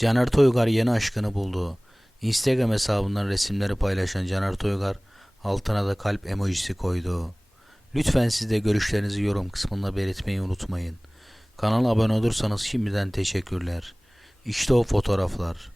Caner Toygar yeni aşkını buldu. Instagram hesabından resimleri paylaşan Caner Toygar altına da kalp emojisi koydu. Lütfen siz de görüşlerinizi yorum kısmında belirtmeyi unutmayın. Kanala abone olursanız şimdiden teşekkürler. İşte o fotoğraflar.